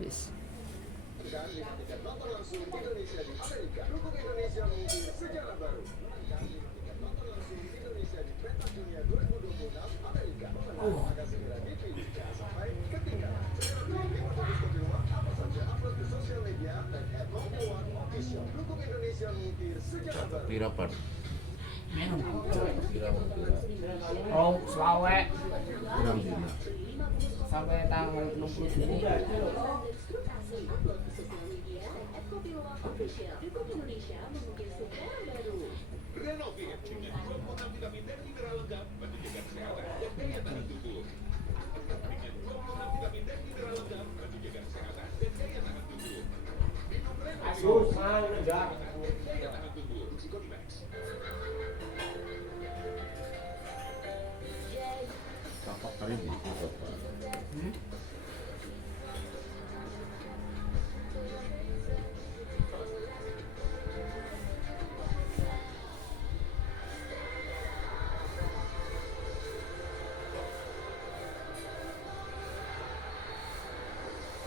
Yes. Dan lima tiket nonton langsung Indonesia di Amerika. Dukung Indonesia mengukir sejarah baru. Dan lima tiket nonton langsung Indonesia di Pentas Dunia 2026 Amerika. Pemenang akan segera dipilih. Jangan sampai ketinggalan. Segera pilih 5 bagus kopi luwak apa saja. Upload ke sosial media dan @1official. Dukung Indonesia mengukir sejarah baru. Pirapan. Minum. Pira. Oh, selawe. Kurang dina. Sampai tanggal 27. Upload ke sosial media @kopi luwak official. Dukung Indonesia mengukir sejarah baru. Renovit dengan 26 vitamin dan mineral lengkap bagi jaga kesehatan dan daya tahan tubuh. Dengan 26 vitamin dan mineral lengkap bagi jaga kesehatan dan daya tahan tubuh. Minum Renovit. Dan daya tahan tubuh. Psikodimax. Tapak kali di Bapak.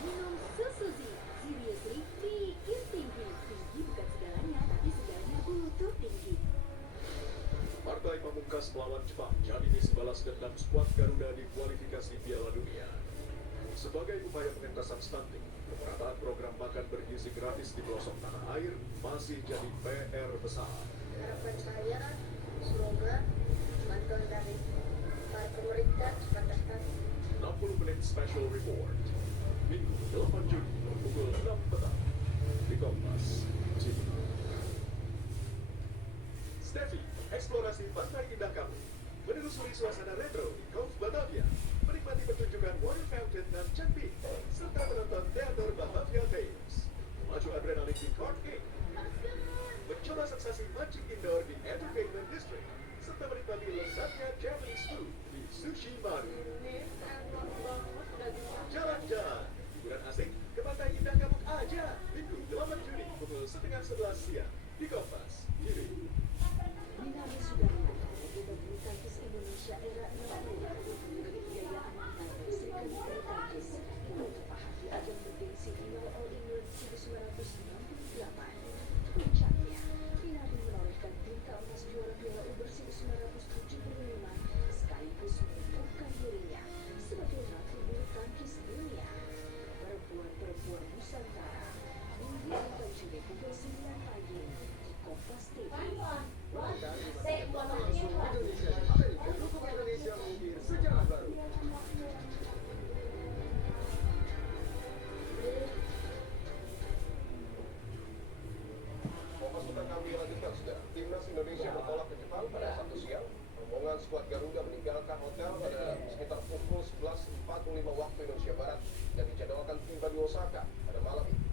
Minum susu Zia. Seriously, bikin tinggi. Tinggi bukan segalanya, tapi segalanya butuh tinggi. Partai Pamungkas melawan Jepang jadi misi balas dendam skuad Garuda di kualifikasi Piala Dunia. Sebagai upaya pengentasan stunting, pemerataan program makan bergizi gratis di pelosok tanah air masih jadi PR besar. Harapan saya semoga bantuan dari para pemerintah cepat datang. 60 menit special report. Minggu 8 Juni pukul 6 petang di Kompas TV. Steffi, eksplorasi pantai indah kamu. Menelusuri suasana retro di Cove Batavia. Menikmati pertunjukan water fountain dan cantik. Serta menonton teater Batavia Tales. Maju adrenalin di Card King. Mencoba sensasi mancing indoor di Entertainment District. Serta menikmati lezatnya Japanese food di Sushi Maru. Jalan-jalan, hiburan asik ke pantai indah kamu aja. Minggu 8 Juni pukul setengah 11 siang di Kompas TV. Minami Sudarma, pembuat bulu tangkis Indonesia era 60. Kebiayaan United Serikat Bulu Tangkis menutup hati ajang bergengsi di All England 1968. Puncaknya, Minami menorehkan tim keemas juara Piala Uber 1975 sekaligus mengukuhkan dirinya sebagai ratu bulu tangkis dunia. Perempuan-perempuan Nusantara, Minggu 4 Juni pukul 9 pagi di Kompas TV. Dan lima tiket nonton langsung Indonesia di Amerika. Dukung Indonesia mengukir sejarah baru. Pemasukan kami lanjutkan sudah. Timnas Indonesia bertolak ke Jepang pada Sabtu siang. Rombongan skuad Garuda meninggalkan hotel pada sekitar pukul 11.45 waktu Indonesia Barat dan dijadwalkan tiba di Osaka pada malam ini.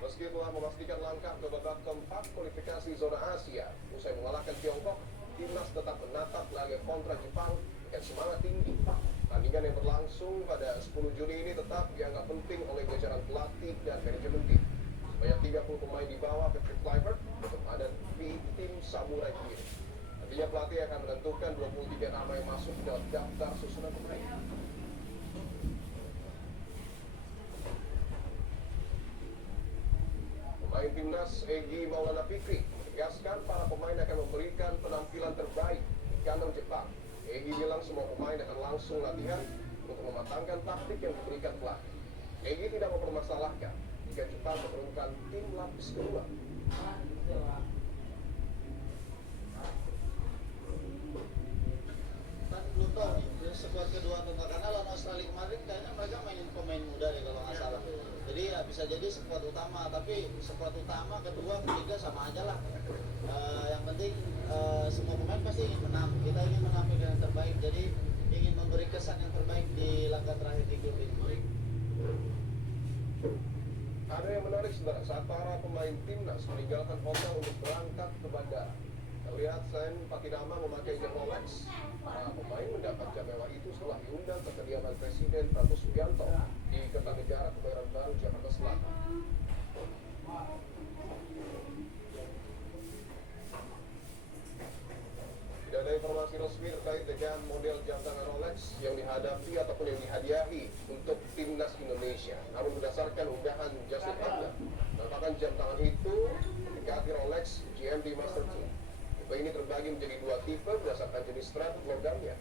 Meski telah memastikan langkah ke babak keempat kualifikasi zona Asia, usai mengalahkan Tiongkok, timnas tetap menatap laga kontra Jepang dengan semangat tinggi. Pertandingan yang berlangsung pada 10 Juni ini tetap dianggap penting oleh jajaran pelatih dan manajemen tim. Sebanyak 30 pemain dibawa Patrick Kluivert untuk menghadapi tim Samurai Biru. Nantinya pelatih akan menentukan 23 nama yang masuk dalam daftar susunan pemain. Pemain timnas Egy Maulana Fikri menegaskan para pemain akan memberikan penampilan terbaik di kandang Jepang. Egy bilang semua pemain akan langsung latihan untuk mematangkan taktik yang diberikan pelatih. Egy tidak mempermasalahkan jika Jepang menurunkan tim lapis kedua. Kan belum tahu nih, ya, sekuat kedua atau enggak, karena lawan Australia kemarin kayaknya mereka mainin pemain muda deh kalau nggak salah. Jadi ya bisa jadi sekuat utama, tapi sekuat utama kedua ketiga sama aja lah. Yang penting semua pemain pasti ingin menang. Kita ingin menampilkan yang terbaik, jadi ingin memberi kesan yang terbaik di laga terakhir di grup ini. Ada yang menarik saudara, saat para pemain timnas meninggalkan hotel untuk berangkat ke bandara. Terlihat selain Patinama memakai jam Rolex, para pemain mendapat jam mewah itu setelah diundang ke kediaman Presiden Prabowo Subianto di Kertanegara, Kebayoran Baru, Jakarta Selatan. Tidak ada informasi resmi terkait dengan model jam tangan Rolex apapun yang dihadiahi untuk timnas Indonesia. Namun berdasarkan unggahan Justin Hubner, menampakkan jam tangan itu diganti Rolex GMT Master 2. Tipe ini terbagi menjadi dua tipe berdasarkan jenis strap logamnya.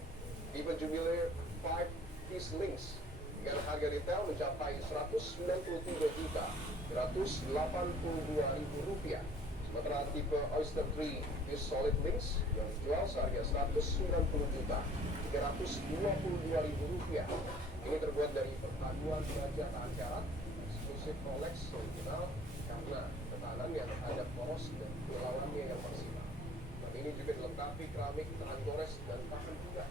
Tipe Jubilee 5-piece links dengan harga retail mencapai Rp193.382.000. Sementara tipe Oyster 3-piece solid links yang dijual seharga Rp190.322.000. Ini terbuat dari perpaduan baja tahan karat eksklusif Rolex original karena ketangannya terhadap poros dan kelelawariannya yang maksimal. Dan ini juga dilengkapi keramik tahan gores dan tahan juga.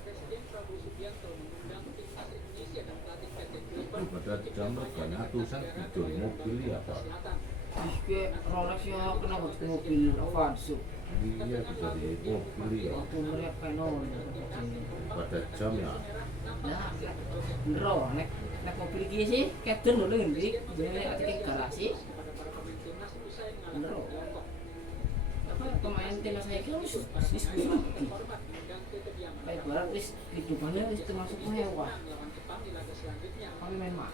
Presiden Prabowo Subianto mengundang timnas Indonesia dan pelatih PT Clipper Pada jam reganya atusan tidur mobil ya Pak. Terus kayak Rolex ya kenapa ke mobil Avanza? Iya bisa di mobil ya. Waktu melihat penon. Pada jam ya. Nah, bener nek mobil iki sih kedon lho ngendi? Dene ati garasi. kepada para pemain timnas usai Bener. mengalahkan Tiongkok. Apa pemain timnas saya kira wis Terhormat mengganti kediaman kayak barat wis hidupannya wis termasuk mewah. melawan Jepang di laga selanjutnya. Kami main mah.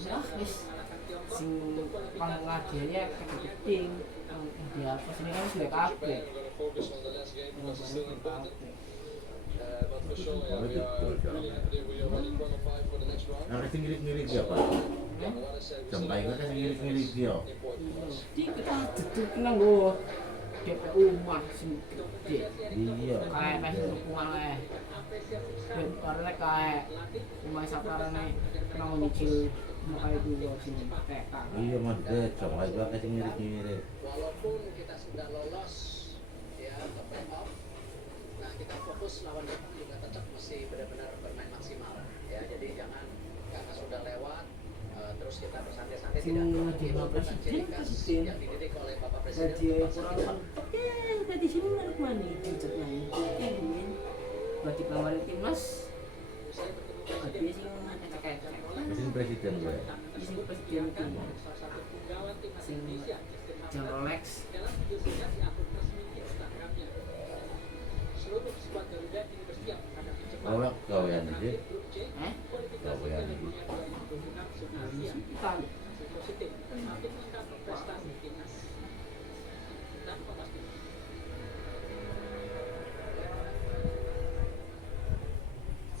Wah, wis Mengalahkan Tiongkok sing untuk kualifikasi panglajarnya kepiting di atas ini kan sudah kabeh. Kalau betul jam. Nah, kasih ngirik-ngirik ya Pak. Jam baik kan kasih ngirik-ngirik ya. Di kita duduk nang go DPU mah sing gede. Iya. Kayak mes dukungan le. Ben karena kayak rumah saparane nang nyicil makai dulu sini TK. Iya mas, jam baik kan kasih ngirik-ngirik. Walaupun kita sudah lolos ya ke playoff, nah kita fokus lawan Jepang juga tetap masih benar-benar bermain maksimal ya. Jadi jangan karena sudah lewat terus kita bersantai-santai, Sing tidak di meniru Bapak ciri khas Presiden. yang dididik oleh Bapak Presiden. Jadi Bapak kurang Presiden. tadi sini menarik mana puncak nanya. Bagi pemain timnas usai bertemu ada Presiden sing kecek-kecek. Kasih presiden gue. Sing presiden tim salah satu penggawa timnas sing Indonesia Justin jam Hubner Rolex. dalam video singkat di akun resmi Instagramnya. Seluruh skuad Garuda kini bersiap menghadapi Jepang. Rolex gawean Terakhir aja. grup C Eh? kualifikasi Gawean. Piala Dunia 2026 zona Asia. Kita Hasil positif semakin melengkapi prestasi timnas. Tanpa pasti.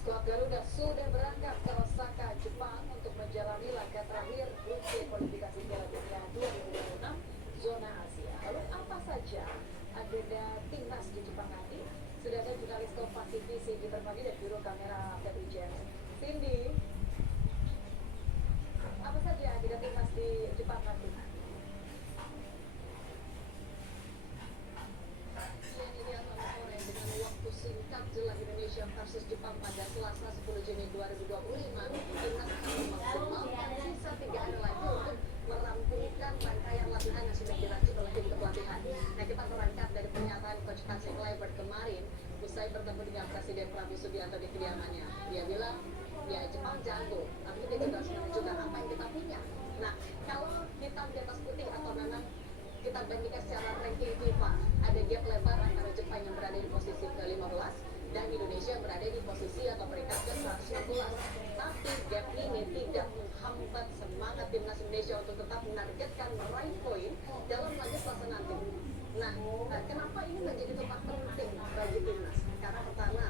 Skuad Garuda sudah berangkat ke Osaka, Jepang untuk menjalani laga terakhir grup C kualifikasi Piala Dunia 2026 zona Asia. Lalu apa saja agenda timnas di Jepang nanti? Sudah ada jurnalis Kompas TV Cindy Permadi dan juru kamera Febri James. Cindy, apa saja agenda timnas di Jepang nanti? Dengan waktu singkat jelang Indonesia versus Jepang pada Selasa 10 Juni 2025, timnas akan memaksimalkan sisa 3 hari lagi untuk merampungkan rangkaian latihan yang sudah diracik oleh tim kepelatihan. Nah, kita berangkat dari pernyataan Coach Kasih Kleibert kemarin usai bertemu dengan Presiden Prabowo Subianto di kediamannya. Dia bilang, ya Jepang jago, tapi kita juga harus menunjukkan apa yang kita punya. Nah, kalau hitam di atas putih atau memang kita bandingkan secara ranking FIFA, ada gap lebar antara Jepang yang berada di posisi ke-15 dan Indonesia yang berada di posisi atau peringkat ke-116. Tapi gap ini tidak menghambat semangat timnas Indonesia untuk tetap menargetkan meraih poin dalam laga Selasa nanti. Nah, kenapa ini menjadi tempat penting bagi timnas? Karena pertama,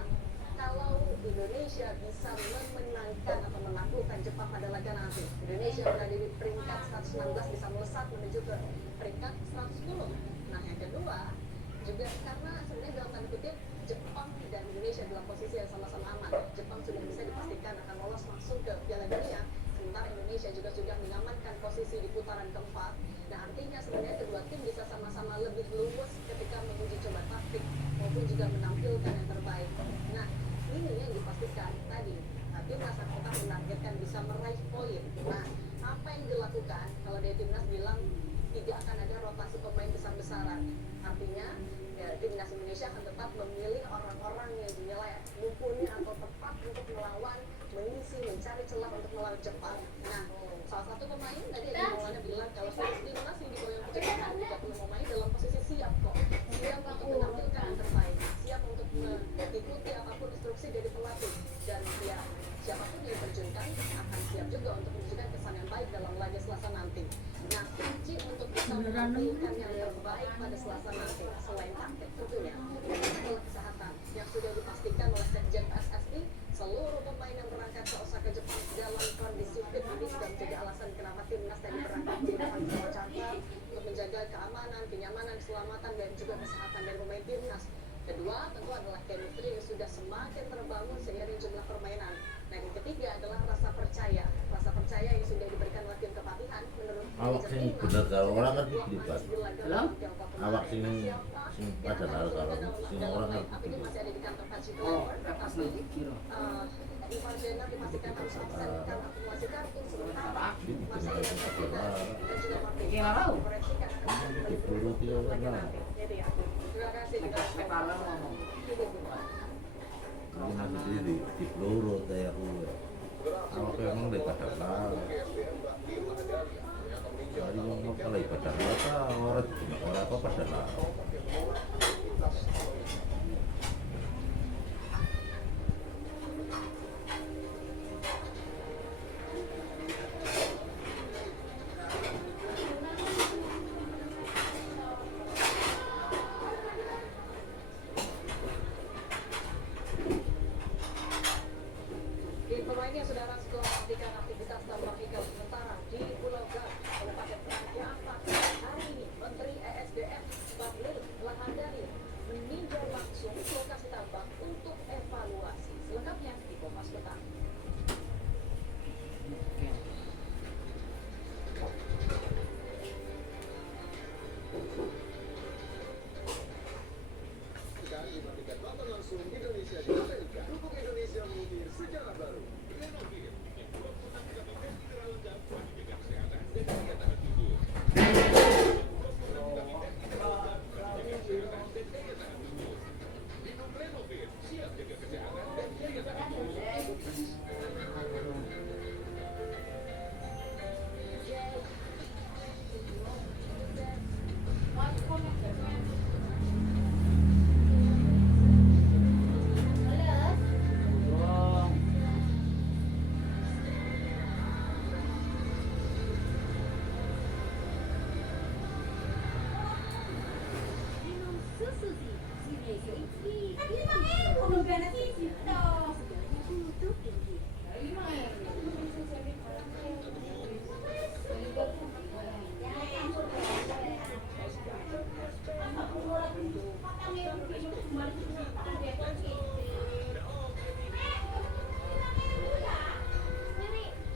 kalau Indonesia bisa memenangkan atau menaklukkan Jepang pada laga nanti, Indonesia berada di peringkat 116 bisa melesat menuju ke peringkat 110. Nah, yang kedua juga karena sebenarnya dalam tanda kutip Jepang dan Indonesia dalam posisi yang sama-sama aman. Jepang sudah bisa dipastikan akan lolos langsung ke Piala Dunia, sementara Indonesia juga sudah mengamankan posisi di putaran keempat. Nah, artinya sebenarnya kedua tim bisa sama-sama lebih luwes ketika menguji coba taktik maupun juga menampilkan yang terbaik. Nah, ini yang dipastikan tadi. Timnas akan tetap menargetkan bisa meraih poin. Nah, apa yang dilakukan kalau dari timnas bilang tidak akan ada rotasi pemain besar-besaran. Artinya, ya, timnas Indonesia akan tetap memilih orang-orang yang dinilai mumpuni atau tepat untuk melawan, mengisi, mencari celah untuk melawan Jepang. Nah, salah satu pemain tadi Maulana bilang kalau menampilkan yang terbaik pada Selasa nanti. Selain taktik tentunya, masalah kesehatan yang sudah dipastikan oleh Sekjen PSSI, seluruh pemain yang berangkat ke Osaka, Jepang dalam kondisi fit. Ini sudah menjadi alasan kenapa timnas tadi berangkat di depan pesawat charter untuk menjaga keamanan, kenyamanan, keselamatan dan juga kesehatan dari pemain timnas. Kedua tentu adalah chemistry yang sudah semakin terbangun seiring jumlah permainan. Nah, yang ketiga adalah rasa percaya yang sudah diberikan oleh tim kepatihan menurut Awak sing bener kalau orang kan dilibat. Halo? Awak sing pada lalu kalau sing orang kan Ini masih ada di kantor Pacific Oh, Tower, lepas tapi nanti kira. Ivar Jenner dipastikan harus absen karena akumulasi kartu sementara Aktif itu masih yang ada kita Fernandes keluar. dan juga Martinez Iya, nggak tahu. dikoreksikan akan Diburu dia karena Jadi ya, terima kasih juga. Kalau ngomong. ini masih di peluru kayak aku. Awak memang dari pada lalu. Jadi ngomong kalau ibadah apa orang apa pada lalu. Pemainnya saudara setelah melakukan aktivitas tambang ikan sementara di Pulau Gam, Kabupaten Raja Ampat. Hari ini Menteri ESDM Bahlil Lahadalia meninjau langsung lokasi tambang untuk evaluasi. Selengkapnya di Kompas Petang. Oke. Sekarang dimatikan nonton langsung Indonesia di Amerika. Dukung Indonesia mengukir sejarah baru. Renovir yang 26 vitamin D mineral lengkap bagi jaga kesehatan dan jaga tahan tubuh. 26 vitamin D mineral lengkap bagi jaga kesehatan dan jaga tahan tubuh. Minum Renovir, siap jaga kesehatan dan jaga tahan tubuh. Dong. Minum susu Zee. Untuk tinggi.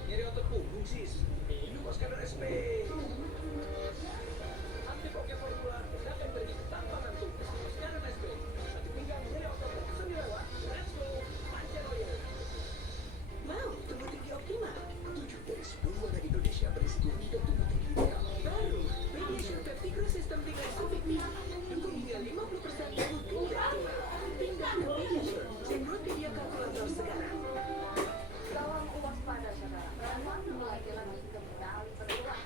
Nyeri otot punggung sis. Minum Oscar SP. Aktif Oke Formula tindakan pergi tanpa ngantuk. Oscar SP. Sakit pinggang, nyeri otot dan seni lewat. Let's go. Pancer Oil. Mau tumbuh tinggi optimal? 7 dari 10 anak Indonesia berisiko tidak tumbuh tinggi ideal. Baru, Pediasure Peptigrow System Pinggang Sofik dukung hingga 50% tumbuh tinggi optimal. Pindahkan Pediasure, download media kalkulator sekarang. Salam waspada saudara. Rawan lagi kembali berulang.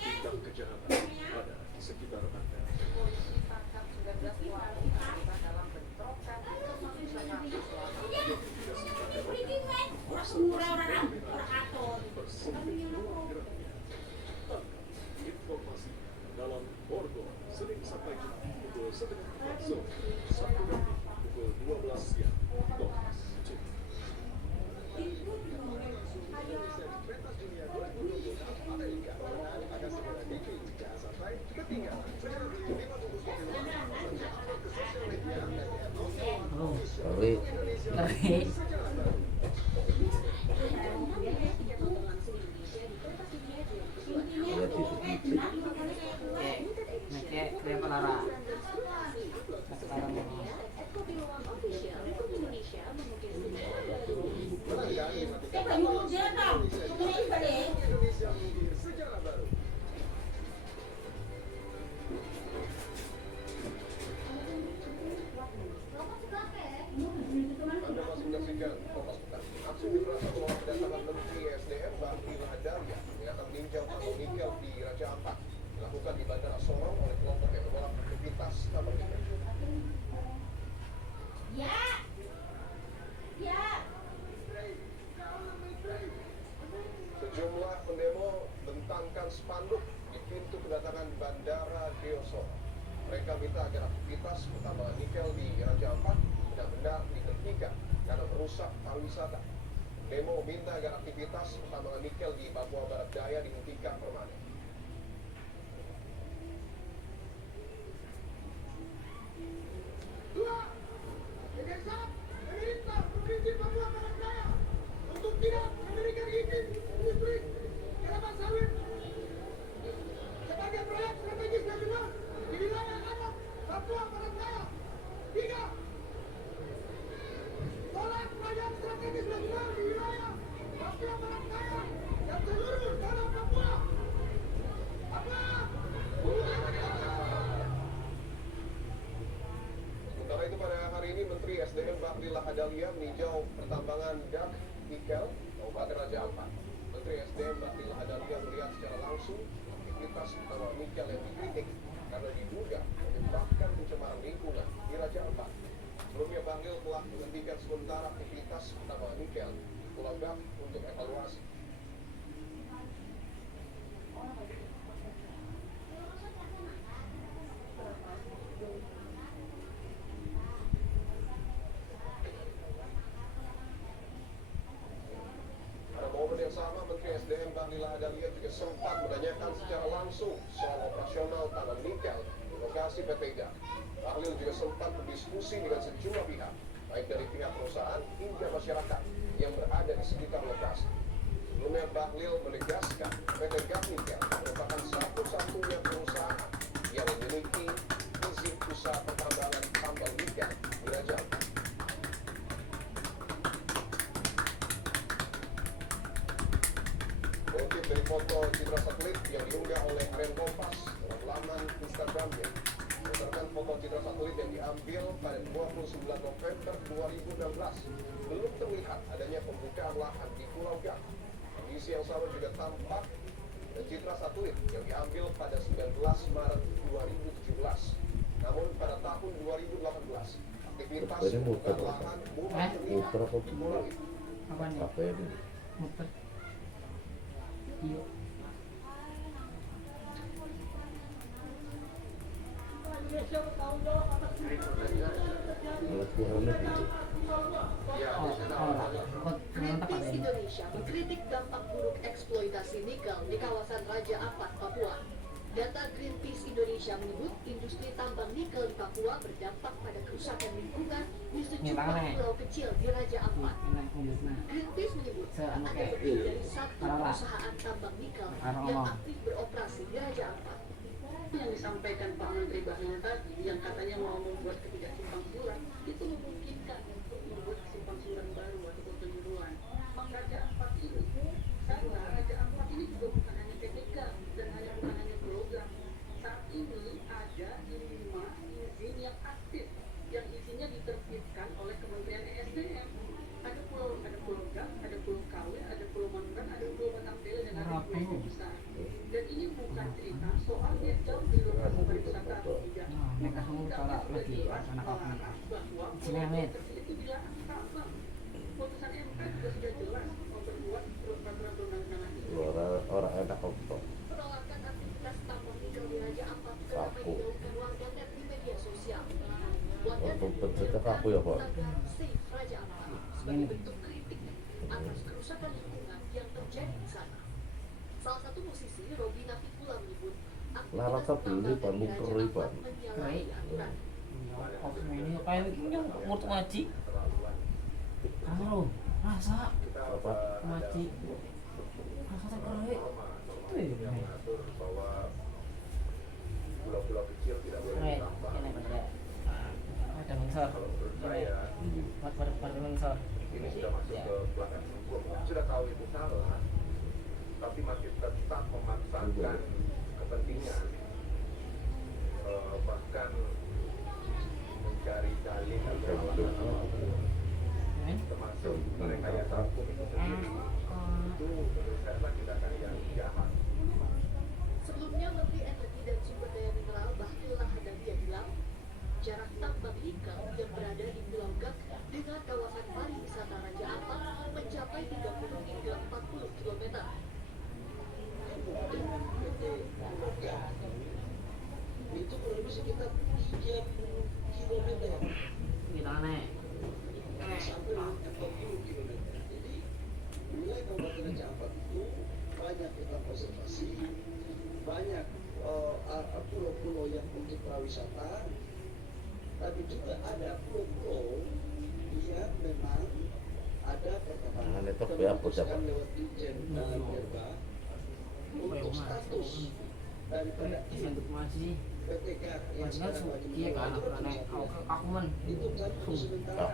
Tindak kejahatan ada di sekitar Anda. Polisi tangkap 19 pelaku terlibat dalam bentrokan kemanusiaan selama Informasi dalam Borgo Senin sampai Jumat pukul 1 sore, Sabtu dan Minggu pukul 12 siang. Kompas TV. Pentas Dunia 2026 Amerika akan segera dikirim. Jangan sampai ketinggalan. Segera beli 5 bungkus kopi luwak dan upload ke sosial media dan Oh, Sorry. ngeri. sejarah baru. Lihat di TV. Oke, kenapa Lara? Sekarang ngomong. Menangkan dimatikan Indonesia mengukir sejarah baru. Anda masih menyaksikan Kompas Petang. Aksi unjuk rasa menolak kedatangan Menteri ESDM Bahlil Lahadalia yang akan meninjau tambang nikel di Raja Ampat dilakukan di Bandara Sorong oleh kelompok yang menolak aktivitas tambang nikel. Sejumlah pendemo bentuk membentangkan spanduk di pintu kedatangan Bandara Deoso. Mereka minta agar aktivitas pertambangan nikel di Raja Ampat benar-benar dihentikan karena merusak pariwisata. Demo meminta agar aktivitas pertambangan nikel di Papua Barat Daya dihentikan permanen. Dua, mendesak pemerintah Provinsi Papua Barat Daya untuk tidak memberikan izin industri kelapa sawit sebagai proyek strategis nasional di wilayah adat Papua Barat Daya. Tiga, tolak proyek strategis nasional di wilayah Papua Barat Daya dan seluruh tanah Papua. Sementara itu pada hari ini Menteri SDM Bahlil Lahadalia meninjau pertambangan gas nikel Kabupaten Raja Ampat. Menteri SDM Bahlil Lahadalia melihat secara langsung aktivitas pertambangan nikel yang dikritik karena diduga menyebabkan pencemaran lingkungan di Raja Ampat. Sebelumnya Bahlil telah menghentikan sementara aktivitas pertambangan nikel di Pulau Gap untuk evaluasi. Sama Menteri SDM Bahlil Lahadalia juga sempat menanyakan secara langsung soal operasional tambang nikel di lokasi PT GAP. Bahlil juga sempat berdiskusi dengan sejumlah pihak, baik dari pihak perusahaan hingga masyarakat yang berada di sekitar lokasi. Sebelumnya Bahlil menegaskan PT GAP Nikel merupakan satu-satunya perusahaan yang memiliki izin usaha pertambangan tambang nikel di Raja Ampat. Mengutip dari foto citra satelit yang diunggah oleh Harian Kompas dalam laman Instagramnya, berdasarkan foto citra satelit yang diambil pada 29 November 2016, belum terlihat adanya pembukaan lahan di Pulau Gap. Kondisi yang sama juga tampak pada citra satelit yang diambil pada 19 Maret 2017. Namun pada tahun 2018, aktivitas pembukaan lahan mulai terlihat dimulai. Apa ini? Muter. Iya. Greenpeace Indonesia mengkritik dampak buruk eksploitasi nikel di kawasan Raja Ampat, Papua. Data Greenpeace Indonesia menyebut industri tambang nikel di Papua berdampak pada kerusakan lingkungan di sejumlah pulau kecil di Raja Ampat. Greenpeace menyebut ada lebih dari satu perusahaan tambang nikel yang aktif beroperasi di Raja Ampat. Yang disampaikan Pak Menteri Bahlil tadi, yang katanya mau membuat ketiga simpang surat, itu memungkinkan untuk membuat simpang surat baru atau penyuluhan. Raja Ampat ini, karena Raja Ampat ini juga bukan hanya PTK dan bukan hanya program. Saat ini ada 5 izin yang aktif, yang izinnya diterbitkan oleh Kementerian ESDM. Ada Pulau Gap, ada Pulau Kawe, ada Pulau Mantan, ada Pulau Batang Tele, dan ada Pulau Besar. Dan ini bukan cerita soal dia jauh di luar pariwisata atau tidak. Mereka semua kalau lagi anak kopi. Silamet. Itu dilarang tambang. Putusan MK juga sudah jelas memperkuat peraturan perundang-undangan itu. Orang enak kok. Penolakan aktivitas tambang nikel di Raja Ampat juga ramai dilakukan warganet di media sosial. Untuk pencegah aku ya Pak. Save Raja Ampat sebagai bentuk kritik atas kerusakan lingkungan yang terjadi di sana. Salah satu musisi Robi Nafikula menyebut Larang beli Bandung keri Pak. menyalahi aturan. Oke, ini kayak begini umur maci. Kalau rasa Apa? maci. Rasa terkere. Bahwa pulau-pulau kecil tidak boleh ditambah. Ini bener. Ada mengsor. Pada mengsor. Ini sudah masuk ke pelanggaran hukum. Sudah tahu itu salah, tapi masih tetap memaksakan kepentingan, bahkan mencari dalih atau alasan termasuk merekayasa hukum itu sendiri. Itu menurut saya adalah tindakan yang jahat. Sebelumnya Menteri Energi dan Sumber Daya Mineral Bahlil Lahadalia bilang jarak tambang nikel yang berada di Pulau Gap dengan kawasan pariwisata Raja Ampat mencapai 30 hingga 40 km. konservasi, banyak pulau-pulau yang untuk prawisata, tapi juga ada pulau-pulau yang memang ada pertambangan Itu dan ya, memutuskan lewat Dirjen Perba untuk status daripada Untuk masih PTK yang Padahal sekarang lagi iya kan aku aneh aku men itu kan sementara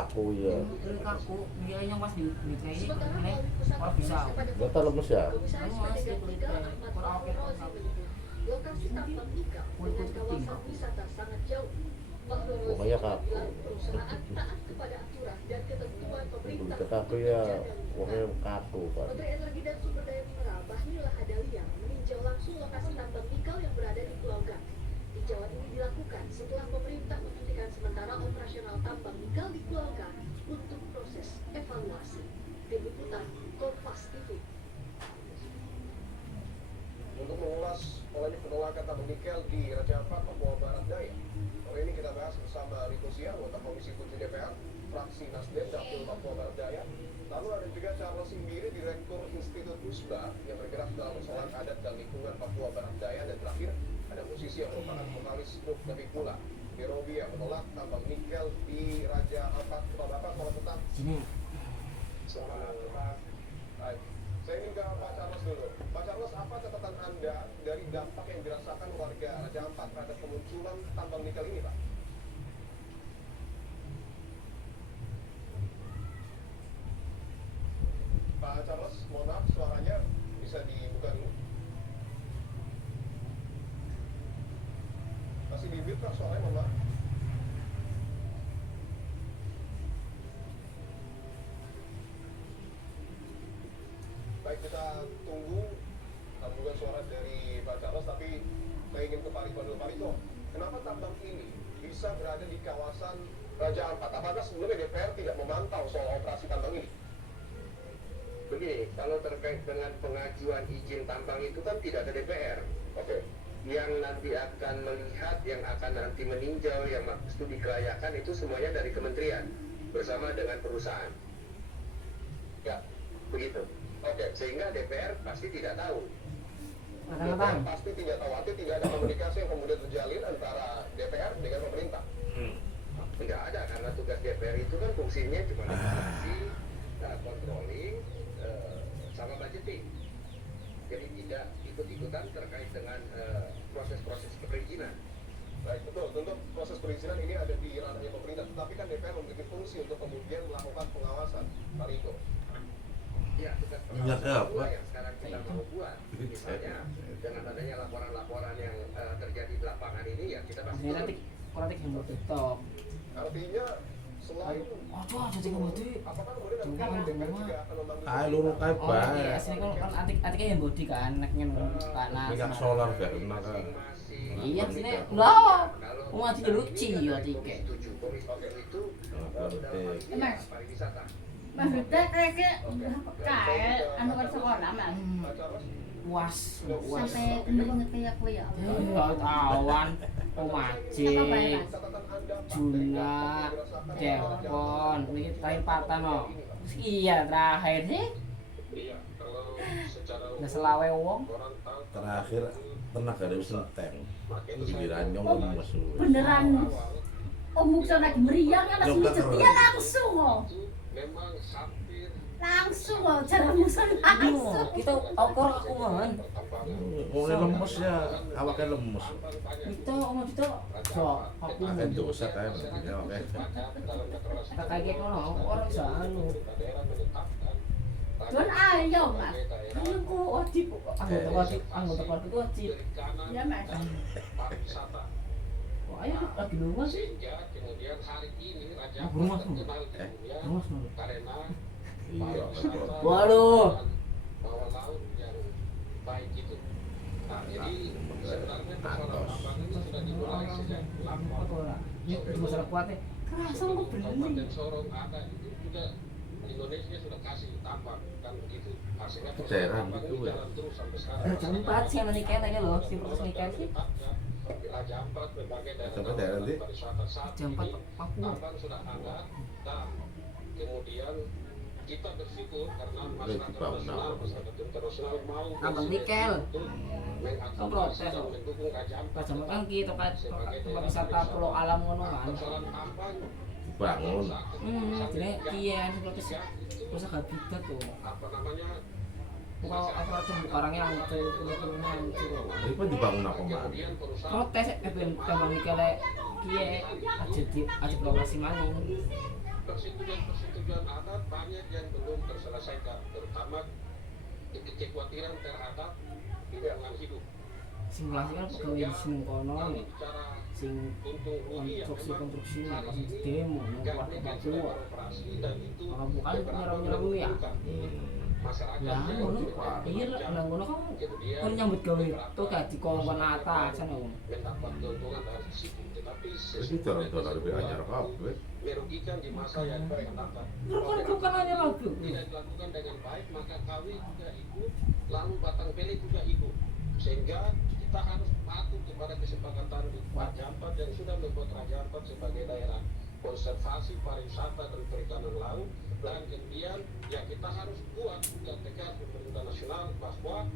aku ya. Ini aku dia yang pas di kayak ini Sementara ini melalui pusat oh bisa informasi pada Dia tak lemes ya? Komisaris Lemes, PT dia kulit Nikel kayak Ahmad kurang oke, Fahrozi menyebut lokasi tambang nikel dengan kawasan wisata sangat jauh. Fahrozi Pokoknya apabila perusahaan taat kepada aturan dan ketentuan pemerintah Kita aku untuk ya, menjaga pokoknya lingkungan. kaku kan. Menteri Energi dan Sumber Daya Mineral Bahlil Lahadalia meninjau langsung lokasi tambang nikel yang berada di Pulau Gang. Tinjauan ini dilakukan setelah pemerintah menghentikan sementara operasional tambang nikel di Pulau Gang untuk proses evaluasi. Tim Liputan Kompas TV. Untuk mengulas polemik penolakan tambang nikel di Raja Ampat, Papua Barat Daya. Kali ini kita bahas bersama Riko Sia, anggota Komisi 7 DPR, fraksi Nasdem Dapil Papua Barat Daya. Lalu ada juga Charles Simbiri, Direktur Institut Pusba yang bergerak dalam persoalan adat dan lingkungan Papua Barat Daya. Dan terakhir ada musisi yang merupakan vokalis grup Lebih Pula, Derobi, yang menolak tambang nikel di Raja Ampat. Bapak kalau tetap sini selamat petang. Baik. Saya ingin ke Pak Charles dulu. Pak Charles, apa catatan Anda dari dampak yang dirasakan warga Raja Ampat terhadap kemunculan tambang nikel ini, Pak? Pak Charles, mohon maaf, suaranya bisa dibuka dulu. Masih di mute, Pak, suaranya, mohon maaf. Baik, kita tunggu sambungan suara dari Pak Charles, tapi saya ingin ke Pak Riko dulu. Pak Riko, kenapa tambang ini bisa berada di kawasan Raja Ampat? Apakah sebelumnya DPR tidak memantau soal operasi tambang ini? Begini, kalau terkait dengan pengajuan izin tambang itu kan tidak ke DPR. Oke. Yang nanti akan melihat, yang akan nanti meninjau, yang studi kelayakan itu semuanya dari kementerian bersama dengan perusahaan. Ya, begitu. oke. Sehingga DPR pasti tidak tahu. DPR pasti tidak tahu, artinya tidak ada komunikasi yang kemudian terjalin antara DPR dengan pemerintah. Tidak ada, karena tugas DPR itu kan fungsinya cuma legislasi, controlling, sama budgeting. Jadi tidak ikut-ikutan terkait dengan proses-proses perizinan. Baik, betul. Tentu proses perizinan ini ada di ranahnya pemerintah, tetapi kan DPR memiliki fungsi untuk kemudian melakukan pengawasan. Pak Riko. Ya, tugas Minyak pengawasan apa? pula yang sekarang kita mau buat. Misalnya dengan adanya laporan-laporan yang terjadi di lapangan ini, ya kita pasti ini nanti kurang yang buat TikTok Artinya selain aduh jadi nggak body apakah kemudian nanti Cuma DPR juga akan memanggil Kayak luru kayak oh iya bae. asli kan antiknya yang body kan anaknya panas Minyak solar gak enak kan. iya sini lah mau mati dulu ya tiket setuju komisi itu dalam hal ini Mas. pariwisata. Maksudnya kayak anu kan sekolah mas Pak Charles, puas sampai kendor banget kayak aku ya awan Omaje catatan Anda Pak, Juna Depon ini terakhir patah no iya terakhir sih Iya, kalau secara udah selawe wong orang tahu Terakhir tenaga dari senteng. Pikiran nyong lemes. beneran omuk sana lagi meriang kan langsung Nyok tak dicetia keren. langsung oh memang hampir langsung oh cara musuh langsung kita okor aku man Mulai lemes ya, awaknya lemes. kita omong kita so aku Akan dosa kan, ya oke. tak kaget no orang bisa anu Don ayo mas kan aku wajib anggota keluarga itu wajib ya mas pariwisata. wah ayo lagi rumah sih Sehingga kemudian hari ini Raja Aku rumah Ampat tuh. terkenal di dunia rumah no karena iya pariwisata waduh bawah laut yang baik itu. Nah, jadi sebenarnya persoalan tambang ini sudah dimulai sejak lama. ini masalah kuatnya kerasa aku beli Kabupaten Sorong ada itu juga Indonesia sudah kasih tambang kan begitu. Hasilnya Daerah tambang gitu ini ya. jalan terus sampai sekarang. jam 4 sih yang nikah tanya loh si proses nikah sih Raja Ampat berbagai Sampai daerah nanti? pariwisata saat jam 4 ini Papua tambang sudah ada dan kemudian kita bersyukur karena Itu masyarakat dibangun nasional, apa? masyarakat internasional mau Tambang nikel. mengaktifasi protes, dan oh. mendukung Raja Ampat Pas kan kita tempat sebagai wisata Pulau Alam ngono kan. persoalan tambang Bangun. Jadi iya seperti terus agak bidat tuh. apa namanya Kalau apa tuh orang yang pulau-pulau itu. Ini kan dibangun apa mana? kemudian perusahaan Protes ben tambang nikel kiye aja lokasi maning. persetujuan adat banyak yang belum terselesaikan, terutama kekhawatiran terhadap lingkungan hidup. Simulasi kan pegawai di sini kono nih. Sing konstruksi langsung demo nunggu Papua. Kalau bukan nyerang-nyerang ya. Ya, ngono. Iya lah, nang ngono kan nyambut gawe tuh gaji kongkon atas sana om. Mendapat keuntungan dari situ, tetapi Jadi jalan-jalan lebih anyar kabeh. merugikan di masa yang mendatang. Bukan hanya lagu. Tidak dilakukan dengan baik, maka kawin juga ikut, lalu batang beli juga ikut. Sehingga kita harus patuh kepada kesepakatan Raja Ampat yang sudah membuat Raja Ampat sebagai daerah konservasi pariwisata dan perikanan laut, dan kemudian ya kita harus kuat dan tegas pemerintah nasional bahwa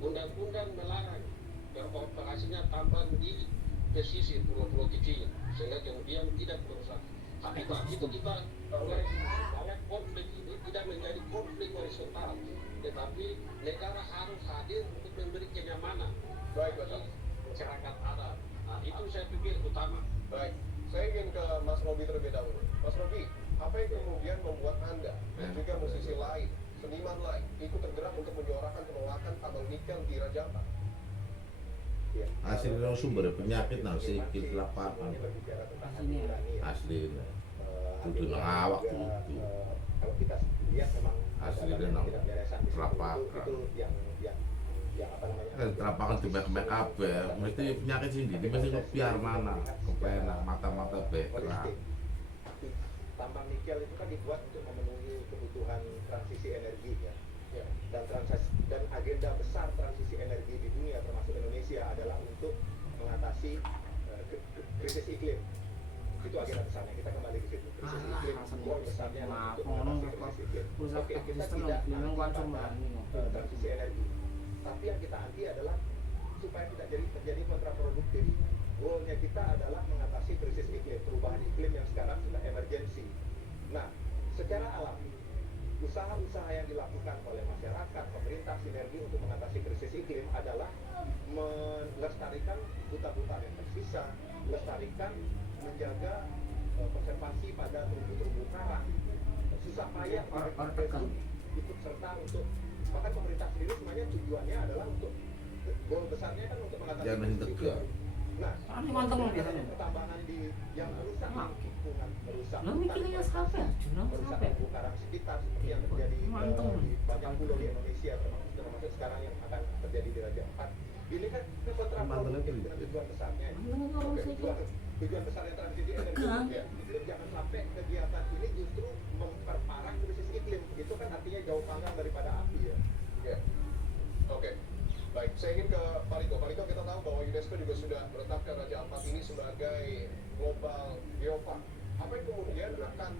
undang-undang melarang beroperasinya tambang di pesisir pulau-pulau kecil, sehingga kemudian tidak merusak habitat. Itu kita bahwa konflik ini tidak menjadi konflik horizontal, tetapi negara harus hadir untuk memberi kenyamanan bagi masyarakat adat. Nah, itu saya pikir utama. Baik, saya ingin ke Mas Robi terlebih dahulu. Mas Robi, apa yang kemudian membuat Anda dan juga musisi lain, seniman lain, ikut tergerak untuk menyuarakan penolakan tambang nikel di Raja Ampat? Ya. Hasilnya sumber penyakit nang sikit lapangan. Asli. Kudu nang awak kudu. Kalau kita lihat memang Aslinya nang lapangan. itu yang apa namanya? Kan lapangan dimek-mek kabeh, mesti penyakit sini, mesti ngebiar mana, kepenak mata-mata berak. Tambang nikel itu kan dibuat untuk memenuhi kebutuhan transisi energi ya. Dan agenda besar transisi energi di dunia termasuk Indonesia adalah untuk mengatasi krisis iklim. Itu agenda besarnya. Kita kembali ke situ. Krisis iklim goal besarnya untuk mengatasi krisis iklim. Oke, kita tidak transisi energi. Tapi yang kita anti adalah supaya tidak terjadi kontraproduktif. Goalnya kita adalah mengatasi krisis iklim, perubahan iklim yang sekarang sudah emergensi. Nah, secara alami, usaha-usaha yang dilakukan oleh masyarakat, pemerintah, sinergi untuk mengatasi krisis iklim adalah melestarikan hutan-hutan yang tersisa, melestarikan, menjaga konservasi pada terumbu-terumbu karang. Susah payah ikut serta untuk, bahkan pemerintah sendiri sebenarnya tujuannya adalah untuk goal besarnya kan untuk mengatasi krisis iklim. Nah, pertambangan yang merusak lingkungan, merusak merusak terumbu karang sekitar seperti yang terjadi di banyak pulau di Indonesia, termasuk sekarang yang akan terjadi di Raja Ampat. Ini kan kontraproduktif dengan tujuan besarnya. Tujuan besar yang transisi energi ya. Jangan sampai kegiatan ini justru memperparah krisis iklim. Itu kan artinya jauh panggang daripada api ya. Ya. Oke. Baik, saya ingin ke Pak Riko. Pak Riko, kita tahu bahwa UNESCO juga sudah menetapkan Raja Ampat ini sebagai global geopark. Apa yang kemudian akan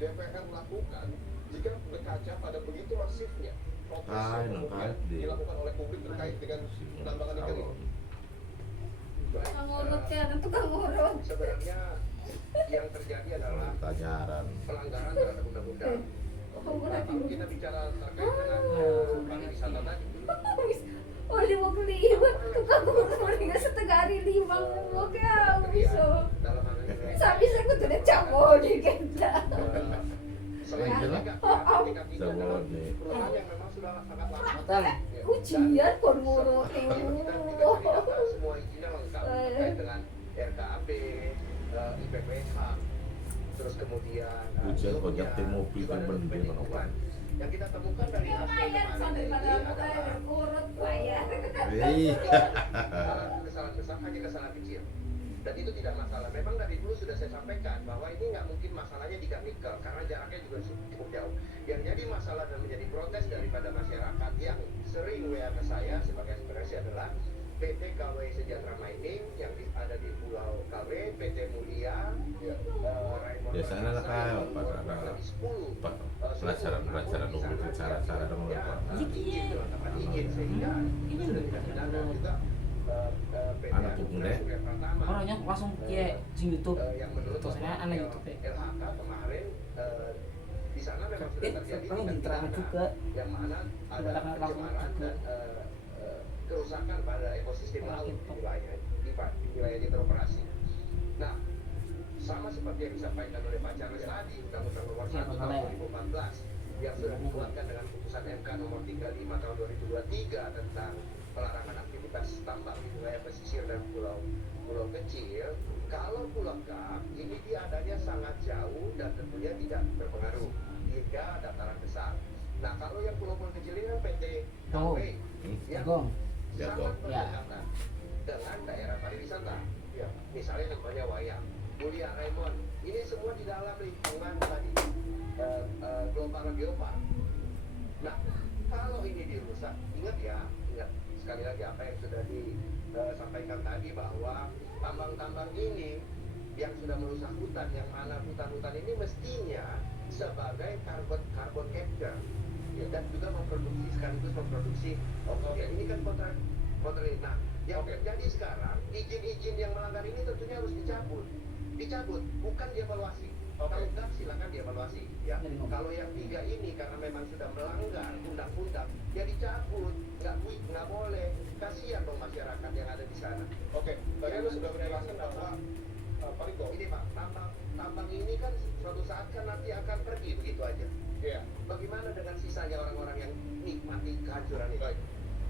DPR lakukan jika berkaca pada begitu masifnya protes yang kemudian dilakukan oleh publik terkait dengan penambangan nikel ini? Tukang urut ya, tukang urut. Sebenarnya yang terjadi adalah Tanyaran. pelanggaran terhadap undang-undang. Kalau kita bicara terkait dengan pariwisata tadi, Oh, 55 tukang urut mereka setengah hari 5 mau kau bisa. dalam hal ini Sabi saya kudu na cabo di kita. selain Iya lah. juga tingkat itu adalah Jawab nih. perusahaan yang memang sudah sangat lama. Ujian kon ngurut Kita data semua izinnya lengkap terkait dengan RKAB, IPPH, terus kemudian Ujian konjaktin mobil juga kan ada penting lingkungan. menopang. Yang kita temukan dari hasil Bayar kemarin sampai ini pada adalah urut bayar. kesalahan besar, hanya kesalahan kecil. Dan itu tidak masalah. Memang dari dulu sudah saya sampaikan bahwa ini nggak mungkin masalahnya di nikel karena jaraknya juga cukup jauh. Yang jadi masalah dan menjadi protes daripada masyarakat yang sering WA ke saya sebagai aspirasi adalah PT KW Sejahtera Mining yang ada di Pulau KW, PT Mulia, Raimon biasanya lah kayak apa ada pelajaran umum cara dong anak pun deh orangnya langsung kayak di YouTube terus saya anak YouTube ya LHK kemarin di sana memang sudah terjadi sekarang diterangkan juga yang mana ada pencemaran dan kerusakan pada ekosistem laut di wilayahnya beroperasi. Nah, sama seperti yang disampaikan oleh Pak Charles tadi, Undang-Undang Nomor 1 Tahun 2014 yang sudah dikeluarkan dengan putusan MK Nomor 35 Tahun 2023 tentang pelarangan aktivitas tambang di wilayah pesisir dan pulau kecil. Kalau Pulau K ini dia adanya sangat jauh dan tentunya tidak berpengaruh hingga dataran besar. Nah, kalau yang pulau-pulau kecil ini kan PT KW yang sangat berdekatan dengan daerah pariwisata. Ya, misalnya contohnya Wayang, Mulia Raymond, ini semua di dalam lingkungan tadi gelombang geopark. Nah, kalau ini dirusak, ingat sekali lagi apa yang sudah disampaikan tadi bahwa tambang-tambang ini yang sudah merusak hutan, yang mana hutan-hutan ini mestinya sebagai carbon capture, ya, dan juga sekaligus memproduksi oksigen. Ini kan kontra. Nah, yang terjadi sekarang, izin-izin yang melanggar ini tentunya harus dicabut, bukan dievaluasi. Kalau enggak silakan dievaluasi. Ya, kalau yang 3 ini karena memang sudah melanggar undang-undang, ya dicabut, nggak boleh. Kasihan dong masyarakat yang ada di sana. Oke, tadi lu sudah menjelaskan bahwa Pak Riko, ini Pak, tambang ini kan suatu saat kan nanti akan pergi begitu aja. Iya. Bagaimana dengan sisanya orang-orang yang nikmati kehancuran ini?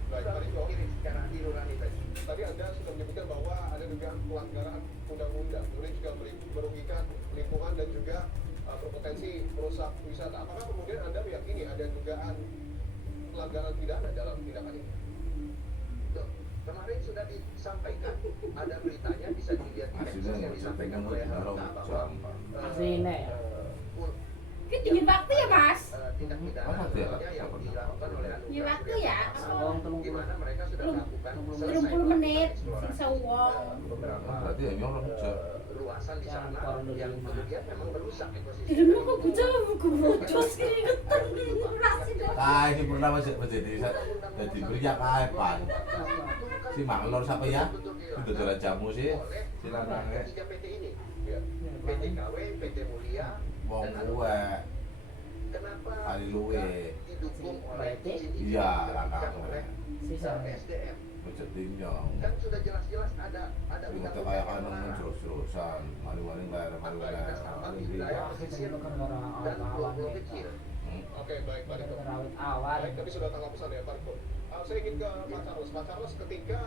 Baik, Pak Riko. Secara nurani tadi. Tadi Anda sudah menyebutkan bahwa ada dugaan pelanggaran undang-undang, kemudian juga merugikan lingkungan dan juga berpotensi merusak wisata. Apakah kemudian Anda meyakini ada dugaan pelanggaran pidana dalam tindakan ini? Kemarin sudah disampaikan, ada beritanya bisa dilihat di medsos yang disampaikan oleh LHK bahwa Kan dingin waktu ya mas? tindak pidana yang dilakukan oleh Dingin waktu ya? di mana mereka sudah melakukan 20 menit sisa uang. beberapa berarti ya nyolong luasan di sana yang kemudian memang merusak Di ekosistem. rumah kok bocor keringetan nasi dong. ini pernah masih jadi beriak kapan si maklor siapa ya itu jalan jamu sih si lanangnya Tiga PT ini, PT KW, PT Mulia, wong dan gue kenapa hari luwe didukung oleh iya langkah oleh SDM? macet tinyong Kan sudah jelas-jelas ada itu kayak kan terus-terusan mari-mari nggak ada mari-mari dan pulau-pulau kecil. Oke, baik Pak Riko. awal Baik, tapi sudah tanggal pesan ya Pak Riko. Saya ingin ke Pak Charles. Pak Charles, ketika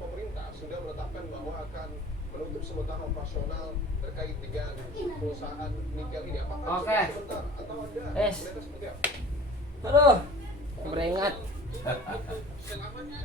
pemerintah sudah menetapkan bahwa akan menutup sementara operasional terkait dengan perusahaan nikel ini, apakah Oke. sebentar atau ada Es. mereka seperti apa? aduh beringat Selamanya